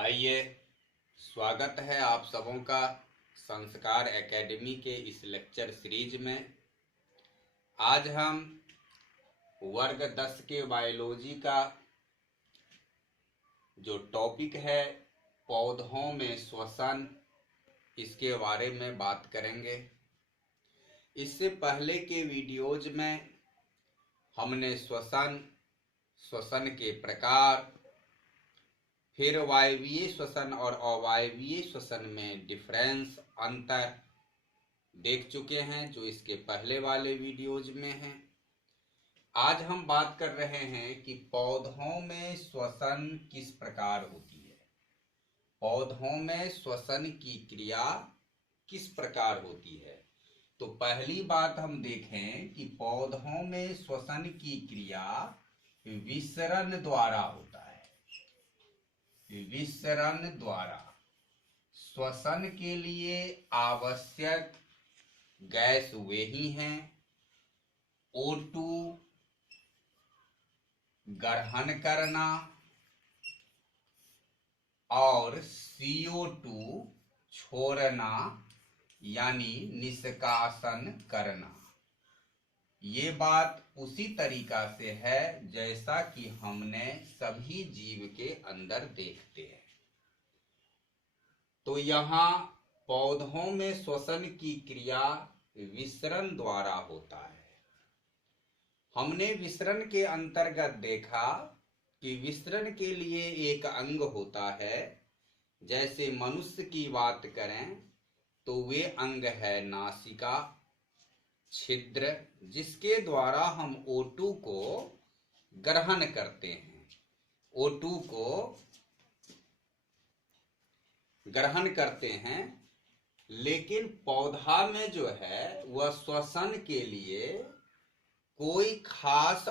आइए, स्वागत है आप सबों का संस्कार एकेडमी के इस लेक्चर सीरीज में। आज हम वर्ग 10 के बायोलॉजी का जो टॉपिक है पौधों में श्वसन, इसके बारे में बात करेंगे। इससे पहले के वीडियोज में हमने श्वसन के प्रकार, फिर वायवीय श्वसन और अवायवीय श्वसन में डिफरेंस, अंतर देख चुके हैं, जो इसके पहले वाले वीडियोज में हैं। आज हम बात कर रहे हैं कि पौधों में श्वसन किस प्रकार होती है। पौधों में श्वसन की क्रिया किस प्रकार होती है। तो पहली बात हम देखें कि पौधों में श्वसन की क्रिया विसरण द्वारा होता है। विसरण द्वारा श्वसन के लिए आवश्यक गैस वे ही हैं O2 ग्रहण करना और CO2 छोड़ना यानी निष्कासन करना। ये बात उसी तरीका से है जैसा कि हमने सभी जीव के अंदर देखते हैं। तो यहाँ पौधों में श्वसन की क्रिया विसरण द्वारा होता है। हमने विसरण के अंतर्गत देखा कि विसरण के लिए एक अंग होता है। जैसे मनुष्य की बात करें तो वे अंग है नासिका, छिद्र, जिसके द्वारा हम O2 को ग्रहण करते हैं। O2 को ग्रहण करते हैं, लेकिन पौधा में जो है वह श्वसन के लिए कोई खास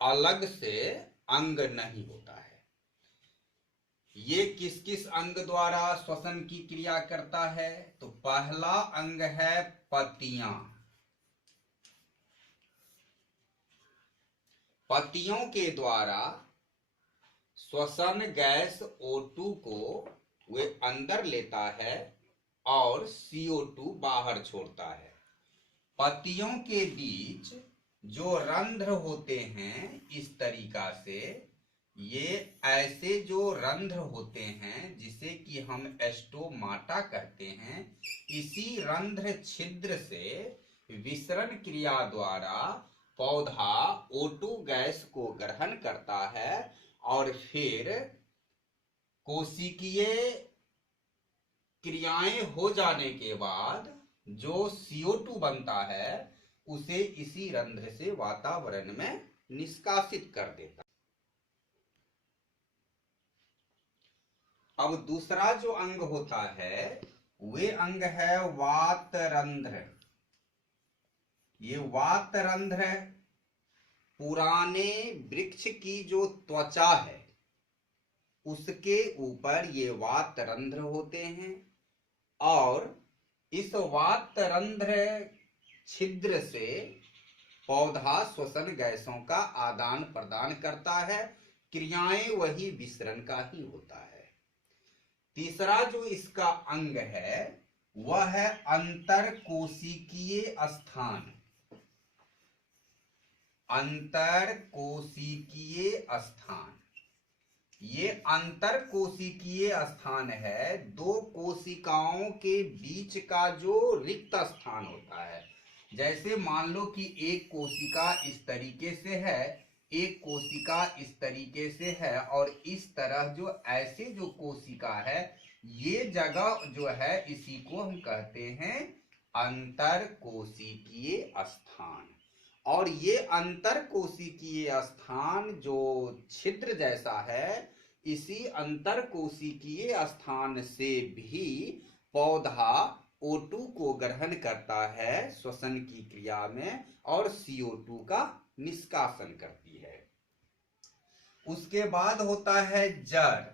अलग से अंग नहीं होता है। ये किस किस अंग द्वारा श्वसन की क्रिया करता है? तो पहला अंग है पत्तियां। पत्तियों के द्वारा श्वसन गैस O2 को वे अंदर लेता है और CO2 बाहर छोड़ता है। पत्तियों के बीच जो रंध्र होते हैं, इस तरीका से ये ऐसे जो रंध्र होते हैं जिसे कि हम स्टोमाटा कहते हैं, इसी रंध्र छिद्र से विसरण क्रिया द्वारा पौधा O2 गैस को ग्रहण करता है और फिर कोशिकीय क्रियाएं हो जाने के बाद जो CO2 बनता है उसे इसी रंध्र से वातावरण में निष्कासित कर देता है। अब दूसरा जो अंग होता है वे अंग है वातरंध्र। ये वातरंध्र पुराने वृक्ष की जो त्वचा है उसके ऊपर ये वातरंध्र होते हैं और इस वातरंध्र छिद्र से पौधा श्वसन गैसों का आदान प्रदान करता है। क्रियाएं वही विसरण का ही होता है। तीसरा जो इसका अंग है वह है अंतरकोशिकीय स्थान। अंतरकोशिकीय स्थान, ये अंतरकोशिकीय स्थान है दो कोशिकाओं के बीच का जो रिक्त स्थान होता है। जैसे मान लो कि एक कोशिका इस तरीके से है, एक कोशिका इस तरीके से है और इस तरह जो ऐसे जो कोशिका है, ये जगह जो है इसी को हम कहते हैं अंतरकोशिकीय स्थान। और ये अंतरकोशिकीय स्थान जो छिद्र जैसा है, इसी अंतरकोशिकीय स्थान से भी पौधा O2 को ग्रहण करता है श्वसन की क्रिया में और CO2 का निष्कासन करती है। उसके बाद होता है जड़।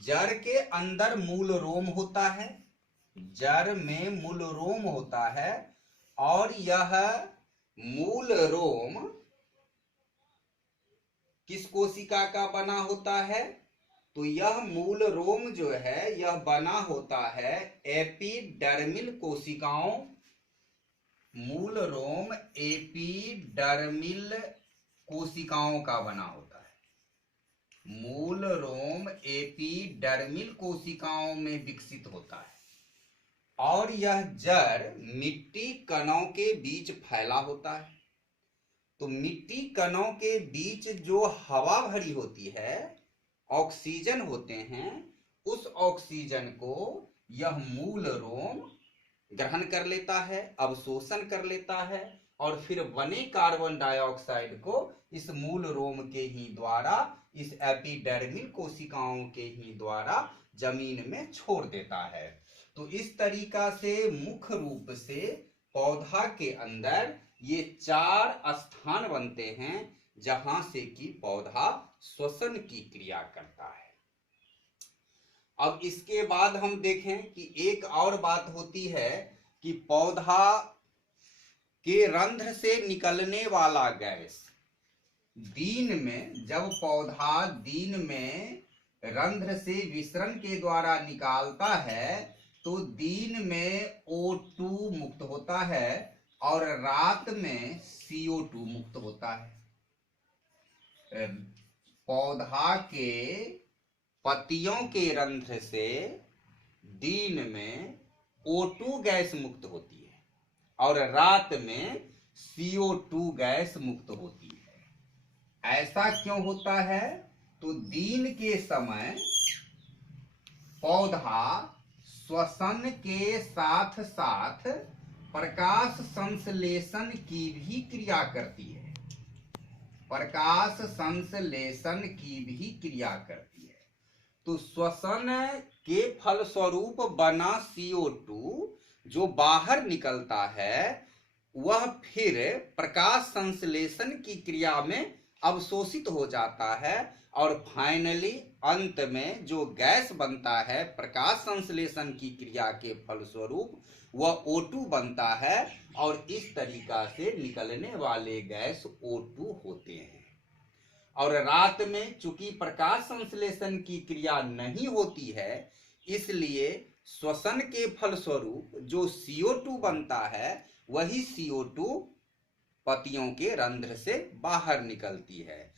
जड़ के अंदर मूल रोम होता है। जड़ में मूल रोम होता है और यह मूल रोम किस कोशिका का बना होता है? तो यह मूल रोम जो है यह बना होता है एपिडर्मिल कोशिकाओं, मूल रोम एपिडर्मिल कोशिकाओं का बना होता है। मूल रोम एपिडर्मिल कोशिकाओं में विकसित होता है और यह जड़ मिट्टी कणों के बीच फैला होता है। तो मिट्टी कणों के बीच जो हवा भरी होती है, ऑक्सीजन होते हैं, उस ऑक्सीजन को यह मूल रोम ग्रहण कर लेता है, अवशोषण कर लेता है और फिर बने कार्बन डाइऑक्साइड को इस मूल रोम के ही द्वारा, इस एपिडर्मिल कोशिकाओं के ही द्वारा जमीन में छोड़ देता है। तो इस तरीका से मुख्य रूप से पौधा के अंदर ये 4 स्थान बनते हैं जहां से कि पौधा श्वसन की क्रिया करता है। अब इसके बाद हम देखें कि एक और बात होती है कि पौधा के रंध्र से निकलने वाला गैस दिन में, जब पौधा दिन में रंध्र से विसरण के द्वारा निकालता है तो दिन में O2 मुक्त होता है और रात में CO2 मुक्त होता है। पौधा के पत्तियों के रंध्र से दिन में O2 गैस मुक्त होती है और रात में CO2 गैस मुक्त होती है। ऐसा क्यों होता है? तो दिन के समय पौधा श्वसन के साथ साथ प्रकाश संश्लेषण की भी क्रिया करती है, प्रकाश संश्लेषण की भी क्रिया करती है। तो श्वसन के फलस्वरूप बना CO2 जो बाहर निकलता है वह फिर प्रकाश संश्लेषण की क्रिया में अवशोषित हो जाता है और फाइनली अंत में जो गैस बनता है प्रकाश संश्लेषण की क्रिया के फलस्वरूप वह O2 बनता है और इस तरीका से निकलने वाले गैस O2 होते हैं। और रात में चूंकि प्रकाश संश्लेषण की क्रिया नहीं होती है, इसलिए श्वसन के फलस्वरूप जो CO2 बनता है वही CO2 पत्तियों के रंध्र से बाहर निकलती है।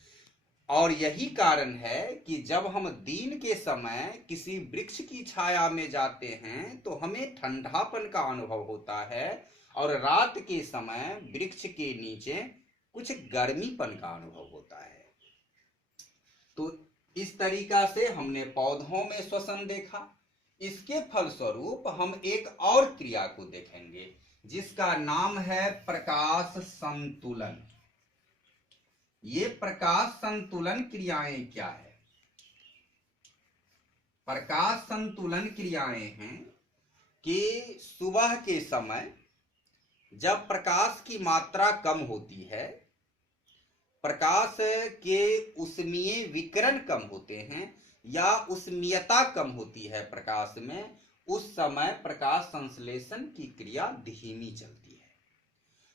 और यही कारण है कि जब हम दिन के समय किसी वृक्ष की छाया में जाते हैं तो हमें ठंडापन का अनुभव होता है और रात के समय वृक्ष के नीचे कुछ गर्मीपन का अनुभव होता है। तो इस तरीका से हमने पौधों में श्वसन देखा। इसके फलस्वरूप हम एक और क्रिया को देखेंगे जिसका नाम है प्रकाश संतुलन। ये प्रकाश संतुलन क्रियाएं क्या है? प्रकाश संतुलन क्रियाएं हैं कि सुबह के समय जब प्रकाश की मात्रा कम होती है, प्रकाश के उष्मीय विकिरण कम होते हैं या उष्मीयता कम होती है प्रकाश में, उस समय प्रकाश संश्लेषण की क्रिया धीमी चलती है।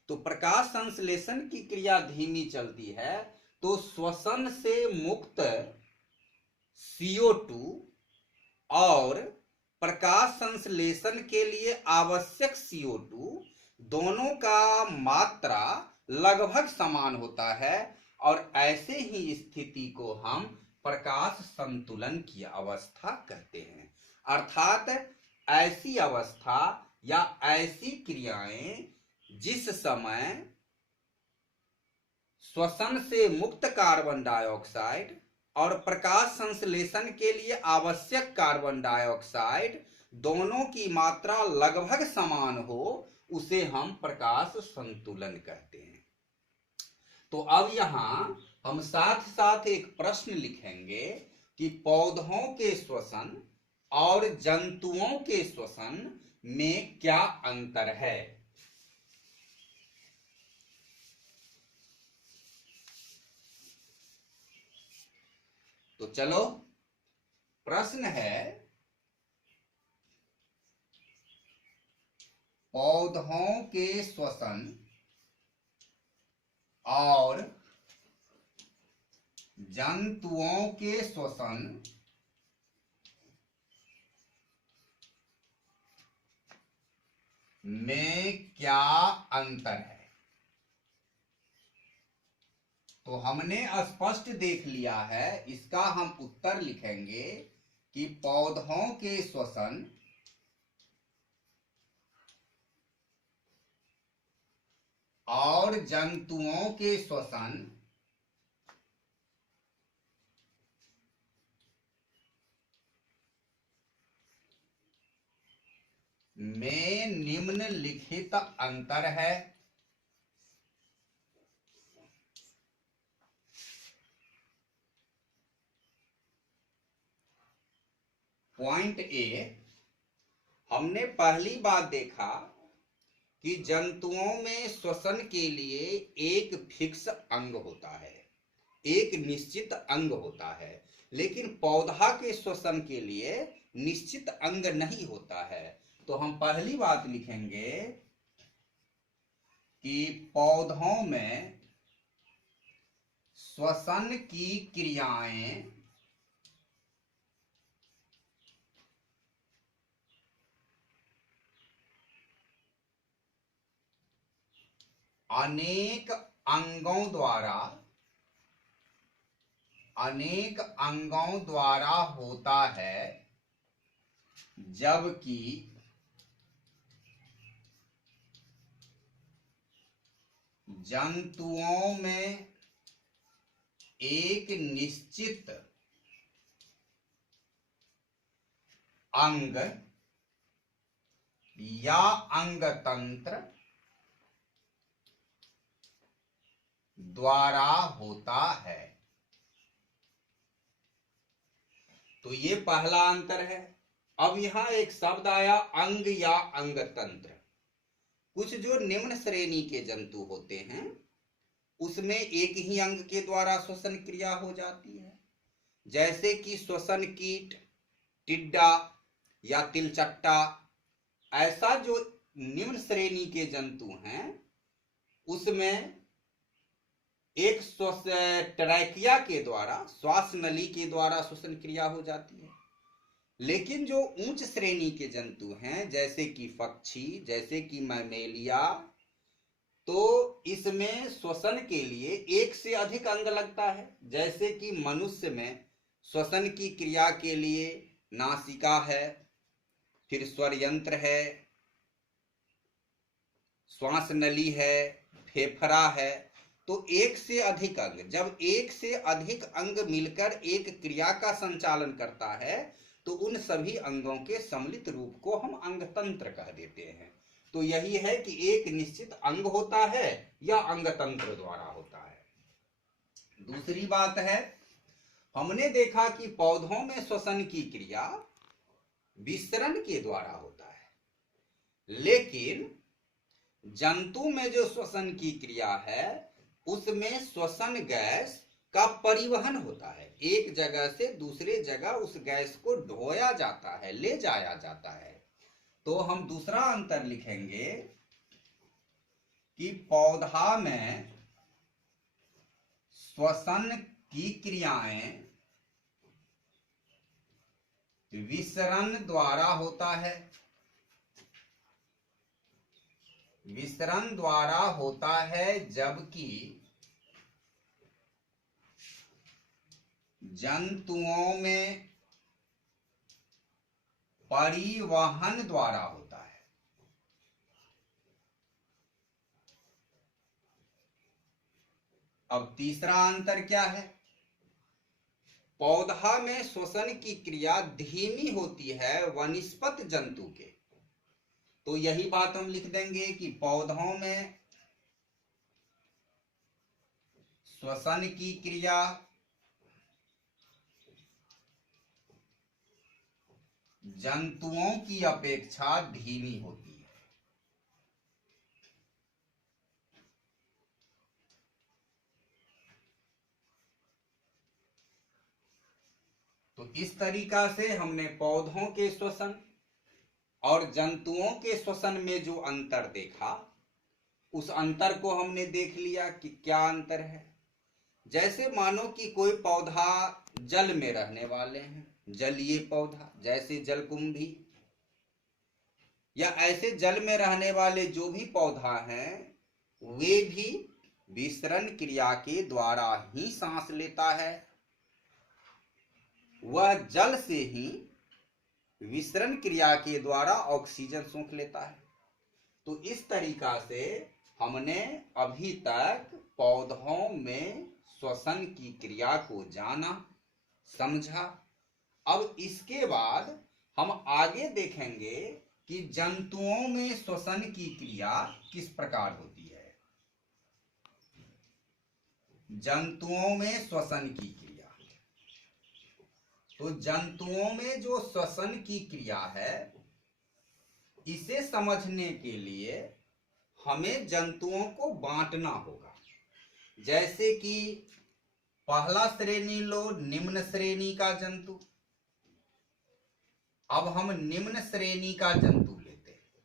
तो प्रकाश संश्लेषण की क्रिया धीमी चलती है तो श्वसन से मुक्त CO2 और प्रकाश संश्लेषण के लिए आवश्यक CO2 दोनों का मात्रा लगभग समान होता है और ऐसे ही स्थिति को हम प्रकाश संतुलन की अवस्था कहते हैं। अर्थात ऐसी अवस्था या ऐसी क्रियाएं जिस समय श्वसन से मुक्त कार्बन डाइऑक्साइड और प्रकाश संश्लेषण के लिए आवश्यक कार्बन डाइऑक्साइड दोनों की मात्रा लगभग समान हो, उसे हम प्रकाश संतुलन कहते हैं। तो अब यहां हम साथ साथ एक प्रश्न लिखेंगे कि पौधों के श्वसन और जंतुओं के श्वसन में क्या अंतर है? तो चलो, प्रश्न है पौधों के श्वसन और जंतुओं के श्वसन में क्या अंतर है? तो हमने स्पष्ट देख लिया है, इसका हम उत्तर लिखेंगे कि पौधों के श्वसन और जंतुओं के श्वसन में निम्नलिखित अंतर है। पॉइंट ए, हमने पहली बात देखा कि जंतुओं में श्वसन के लिए एक फिक्स अंग होता है, एक निश्चित अंग होता है, लेकिन पौधा के श्वसन के लिए निश्चित अंग नहीं होता है। तो हम पहली बात लिखेंगे कि पौधों में श्वसन की क्रियाएं अनेक अंगों द्वारा होता है, जबकि जंतुओं में एक निश्चित अंग या अंगतंत्र द्वारा होता है। तो ये पहला अंतर है। अब यहां एक शब्द आया अंग या अंगतंत्र। कुछ जो निम्न श्रेणी के जंतु होते हैं उसमें एक ही अंग के द्वारा श्वसन क्रिया हो जाती है, जैसे कि श्वसन कीट, टिड्डा या तिलचट्टा। ऐसा जो निम्न श्रेणी के जंतु हैं उसमें एक ट्रैकिया के द्वारा, श्वास नली के द्वारा श्वसन क्रिया हो जाती है। लेकिन जो उच्च श्रेणी के जंतु हैं जैसे कि पक्षी, जैसे कि मैमेलिया, तो इसमें श्वसन के लिए एक से अधिक अंग लगता है। जैसे कि मनुष्य में श्वसन की क्रिया के लिए नासिका है, फिर स्वर यंत्र है, श्वास नली है, फेफड़ा है। तो एक से अधिक अंग, जब एक से अधिक अंग मिलकर एक क्रिया का संचालन करता है तो उन सभी अंगों के सम्मिलित रूप को हम अंगतंत्र कह देते हैं। तो यही है कि एक निश्चित अंग होता है या अंगतंत्र द्वारा होता है। दूसरी बात है, हमने देखा कि पौधों में श्वसन की क्रिया विसरण के द्वारा होता है, लेकिन जंतु में जो श्वसन की क्रिया है उसमें श्वसन गैस का परिवहन होता है। एक जगह से दूसरे जगह उस गैस को ढोया जाता है, ले जाया जाता है। तो हम दूसरा अंतर लिखेंगे कि पौधा में श्वसन की क्रियाएं विसरण द्वारा होता है, विसरण द्वारा होता है, जबकि जंतुओं में परिवहन द्वारा होता है। अब तीसरा अंतर क्या है? पौधा में श्वसन की क्रिया धीमी होती है वनस्पत जंतु के। तो यही बात हम लिख देंगे कि पौधों में श्वसन की क्रिया जंतुओं की अपेक्षा धीमी होती है। तो इस तरीका से हमने पौधों के श्वसन और जंतुओं के श्वसन में जो अंतर देखा, उस अंतर को हमने देख लिया कि क्या अंतर है। जैसे मानो कि कोई पौधा जल में रहने वाले हैं, जलीय पौधा जैसे जलकुंभी, या ऐसे जल में रहने वाले जो भी पौधा हैं वे भी विसरण क्रिया के द्वारा ही सांस लेता है। वह जल से ही विसरण क्रिया के द्वारा ऑक्सीजन सूंघ लेता है। तो इस तरीका से हमने अभी तक पौधों में श्वसन की क्रिया को जाना, समझा। अब इसके बाद हम आगे देखेंगे कि जंतुओं में श्वसन की क्रिया किस प्रकार होती है। जंतुओं में श्वसन की क्रिया, तो जंतुओं में जो श्वसन की क्रिया है इसे समझने के लिए हमें जंतुओं को बांटना होगा। जैसे कि पहला श्रेणी लो निम्न श्रेणी का जंतु। अब हम निम्न श्रेणी का जंतु लेते हैं।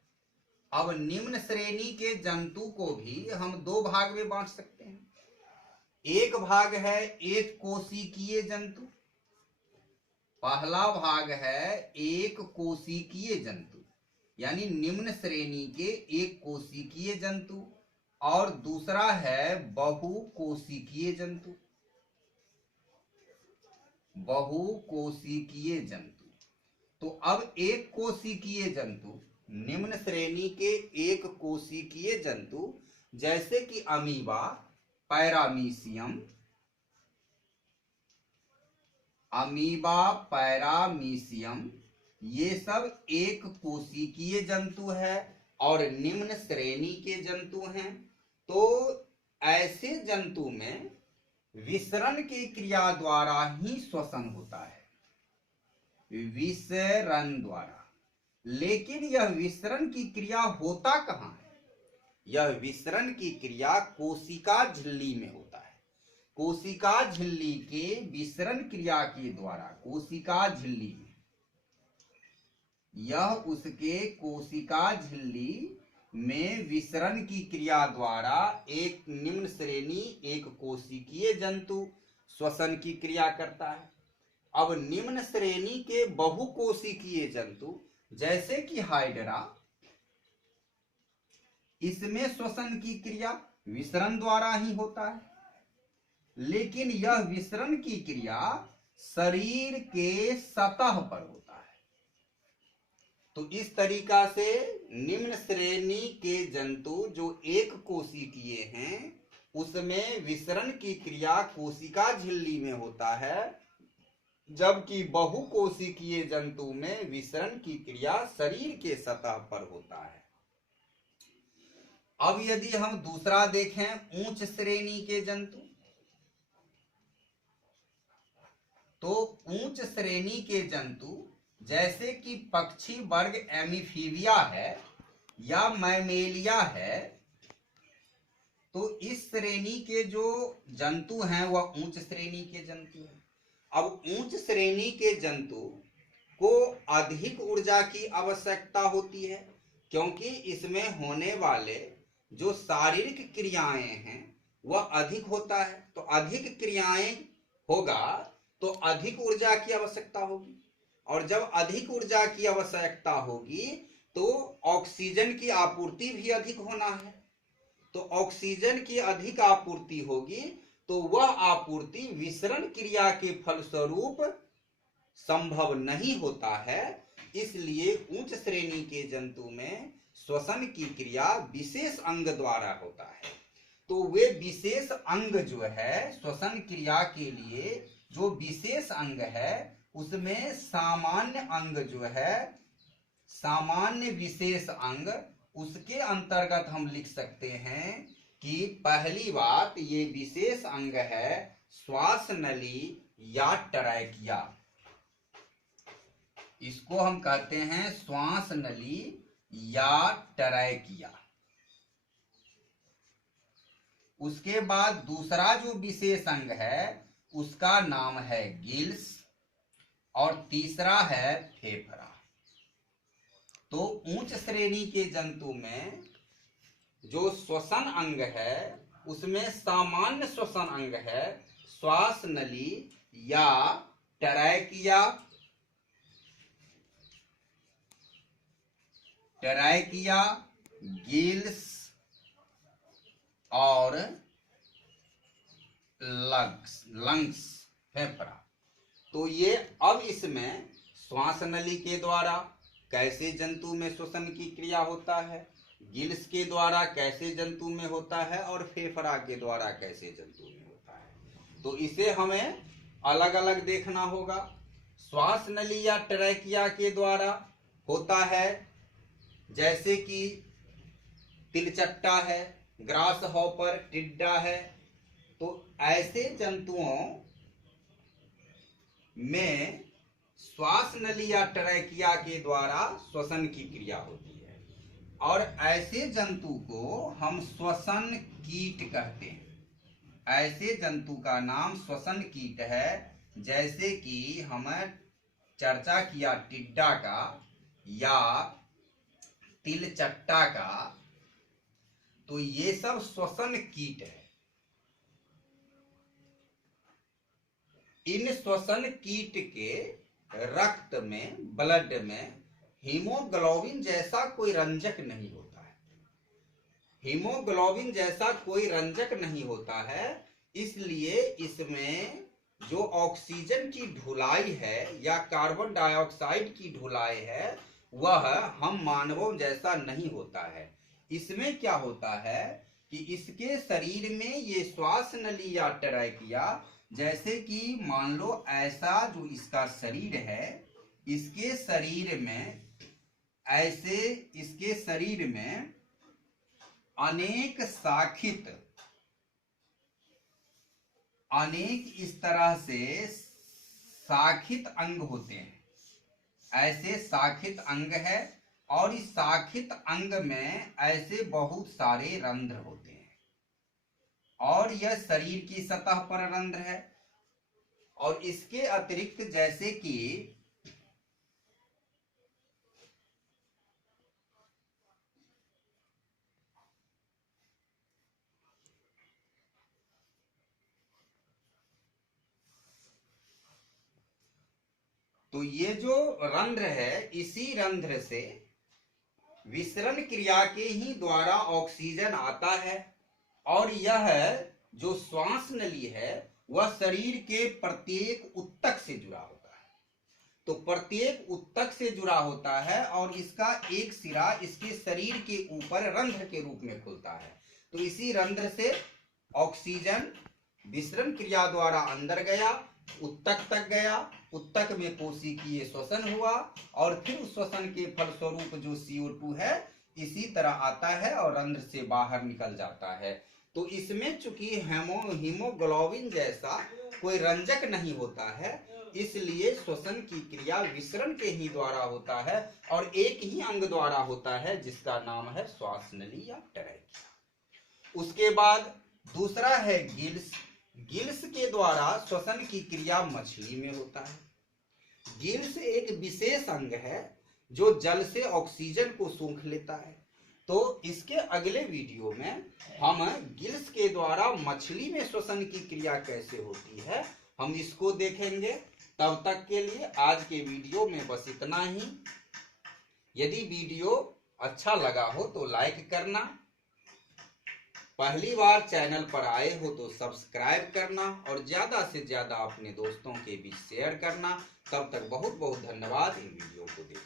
अब निम्न श्रेणी के जंतु को भी हम दो भाग में बांट सकते हैं। एक भाग है एक कोशिकीय जंतु, पहला भाग है एक कोशिकीय जंतु, यानी निम्न श्रेणी के एक कोशिकीय जंतु, और दूसरा है बहुकोशिकीय जंतु। बहुकोशिकीय जंतु। तो अब एक कोशिकीय जंतु, निम्न श्रेणी के एक कोशिकीय जंतु जैसे कि अमीबा, पैरामीशियम, अमीबा, पैरामीशियम, ये सब एक कोशिकीय जंतु है और निम्न श्रेणी के जंतु हैं। तो ऐसे जंतु में विसरण की क्रिया द्वारा ही श्वसन होता है, विसरण द्वारा। लेकिन यह विसरण की क्रिया होता कहां है? यह विसरण की क्रिया कोशिका झिल्ली में होता है। कोशिका झिल्ली के विसरण क्रिया के द्वारा, कोशिका झिल्ली में, यह उसके कोशिका झिल्ली में विसरण की क्रिया द्वारा एक निम्न श्रेणी एक कोशिकीय जंतु श्वसन की क्रिया करता है। अब निम्न श्रेणी के बहुकोशिकीय जंतु जैसे कि हाइड्रा, इसमें श्वसन की क्रिया विसरण द्वारा ही होता है, लेकिन यह विसरण की क्रिया शरीर के सतह पर होता है। तो इस तरीका से निम्न श्रेणी के जंतु जो एक कोशिकीय हैं उसमें विसरण की क्रिया कोशिका झिल्ली में होता है, जबकि बहुकोशिकीय जंतु में विसरण की क्रिया शरीर के सतह पर होता है। अब यदि हम दूसरा देखें उच्च श्रेणी के जंतु, तो उच्च श्रेणी के जंतु जैसे कि पक्षी वर्ग एमिफीबिया है या मैमेलिया है, तो इस श्रेणी के जो जंतु हैं वह उच्च श्रेणी के जंतु हैं। अब उच्च श्रेणी के जंतु को अधिक ऊर्जा की आवश्यकता होती है, क्योंकि इसमें होने वाले जो शारीरिक क्रियाएं हैं वह अधिक होता है। तो अधिक क्रियाएं होगा तो अधिक ऊर्जा की आवश्यकता होगी, और जब अधिक ऊर्जा की आवश्यकता होगी तो ऑक्सीजन की आपूर्ति भी अधिक होना है। तो ऑक्सीजन की अधिक आपूर्ति होगी तो वह आपूर्ति विसरण क्रिया के फलस्वरूप संभव नहीं होता है। इसलिए उच्च श्रेणी के जंतु में श्वसन की क्रिया विशेष अंग द्वारा होता है। तो वे विशेष अंग जो है श्वसन क्रिया के लिए जो विशेष अंग है उसमें सामान्य अंग जो है, सामान्य विशेष अंग, उसके अंतर्गत हम लिख सकते हैं कि पहली बात ये विशेष अंग है श्वास नली या ट्रैकिया। इसको हम कहते हैं श्वास नली या ट्रैकिया। उसके बाद दूसरा जो विशेष अंग है उसका नाम है गिल्स, और तीसरा है फेफड़ा। तो उच्च श्रेणी के जंतु में जो श्वसन अंग है उसमें सामान्य श्वसन अंग है श्वास नली या ट्रैकिया, गिल्स और लंग्स, फेफड़ा। तो ये अब इसमें श्वास नली के द्वारा कैसे जंतु में श्वसन की क्रिया होता है, गिल्स के द्वारा कैसे जंतु में होता है और फेफड़ा के द्वारा कैसे जंतु में होता है, तो इसे हमें अलग अलग देखना होगा। श्वास नली या ट्रैकिया के द्वारा होता है जैसे कि तिलचट्टा है, ग्रास हॉपर, टिड्डा है। तो ऐसे जंतुओं में श्वास नली या ट्रैकिया के द्वारा श्वसन की क्रिया होती है और ऐसे जंतु को हम श्वसन कीट कहते हैं। ऐसे जंतु का नाम श्वसन कीट है, जैसे कि हमें चर्चा किया टिड्डा का या तिलचट्टा का, तो ये सब श्वसन कीट है। इन श्वसन कीट के रक्त में, ब्लड में हीमोग्लोबिन जैसा कोई रंजक नहीं होता है। हीमोग्लोबिन जैसा कोई रंजक नहीं होता है, इसलिए इसमें जो ऑक्सीजन की ढुलाई है या कार्बन डाइऑक्साइड की ढुलाई है वह हम मानवों जैसा नहीं होता है। इसमें क्या होता है कि इसके शरीर में ये श्वास नली या ट्रैकिया, जैसे कि मान लो ऐसा जो इसका शरीर है, इसके शरीर में ऐसे इसके शरीर में अनेक शाखित, अनेक इस तरह से शाखित अंग होते हैं। ऐसे शाखित अंग है और इस शाखित अंग में ऐसे बहुत सारे रंध्र होते हैं और यह शरीर की सतह पर रंध्र है। और इसके अतिरिक्त जैसे कि तो ये जो रंध्र है, इसी रंध्र से विसरण क्रिया के ही द्वारा ऑक्सीजन आता है और यह जो श्वास नली है वह शरीर के प्रत्येक उत्तक से जुड़ा होता है। तो प्रत्येक उत्तक से जुड़ा होता है और इसका एक सिरा इसके शरीर के ऊपर रंध्र के रूप में खुलता है। तो इसी रंध्र से ऑक्सीजन विसरण क्रिया द्वारा अंदर गया, उत्तक तक गया, उत्तक में कोशिकीय श्वसन हुआ और फिर उस श्वसन के फलस्वरूप जो CO2 है इसी तरह आता है और रंध्र से बाहर निकल जाता है। तो इसमें चूंकि हीमोग्लोबिन जैसा कोई रंजक नहीं होता है, इसलिए श्वसन की क्रिया विसरण के ही द्वारा होता है और एक ही अंग द्वारा होता है जिसका नाम है श्वास नली या ट्रैकिया। उसके बाद दूसरा है गिल्स। गिल्स के द्वारा श्वसन की क्रिया मछली में होता है। गिल्स एक विशेष अंग है जो जल से ऑक्सीजन को सूंघ लेता है। तो इसके अगले वीडियो में हम गिल्स के द्वारा मछली में श्वसन की क्रिया कैसे होती है हम इसको देखेंगे। तब तक के लिए आज के वीडियो में बस इतना ही। यदि वीडियो अच्छा लगा हो तो लाइक करना, पहली बार चैनल पर आए हो तो सब्सक्राइब करना और ज्यादा से ज्यादा अपने दोस्तों के बीच शेयर करना। तब तक बहुत बहुत धन्यवाद इन वीडियो को देखने।